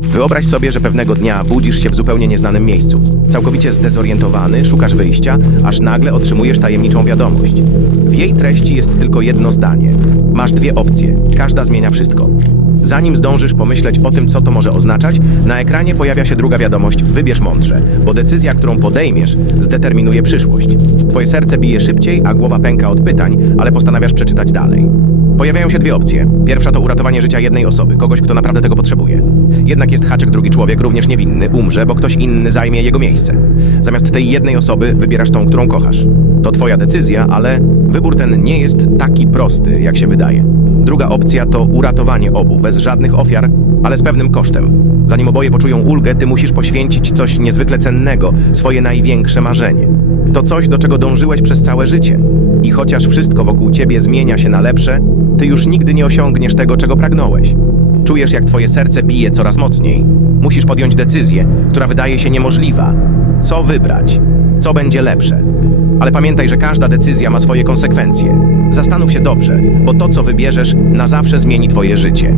Wyobraź sobie, że pewnego dnia budzisz się w zupełnie nieznanym miejscu. Całkowicie zdezorientowany, szukasz wyjścia, aż nagle otrzymujesz tajemniczą wiadomość. W jej treści jest tylko jedno zdanie. Masz dwie opcje, każda zmienia wszystko. Zanim zdążysz pomyśleć o tym, co to może oznaczać, na ekranie pojawia się druga wiadomość: wybierz mądrze, bo decyzja, którą podejmiesz, zdeterminuje przyszłość. Twoje serce bije szybciej, a głowa pęka od pytań, ale postanawiasz przeczytać dalej. Pojawiają się dwie opcje. Pierwsza to uratowanie życia jednej osoby, kogoś, kto naprawdę tego potrzebuje. Jednak jest haczyk, drugi człowiek, również niewinny, umrze, bo ktoś inny zajmie jego miejsce. Zamiast tej jednej osoby wybierasz tą, którą kochasz. To twoja decyzja, ale wybór ten nie jest taki prosty, jak się wydaje. Druga opcja to uratowanie obu, bez żadnych ofiar, ale z pewnym kosztem. Zanim oboje poczują ulgę, ty musisz poświęcić coś niezwykle cennego, swoje największe marzenie. To coś, do czego dążyłeś przez całe życie. I chociaż wszystko wokół ciebie zmienia się na lepsze, ty już nigdy nie osiągniesz tego, czego pragnąłeś. Czujesz, jak twoje serce bije coraz mocniej. Musisz podjąć decyzję, która wydaje się niemożliwa. Co wybrać? Co będzie lepsze? Ale pamiętaj, że każda decyzja ma swoje konsekwencje. Zastanów się dobrze, bo to, co wybierzesz, na zawsze zmieni twoje życie.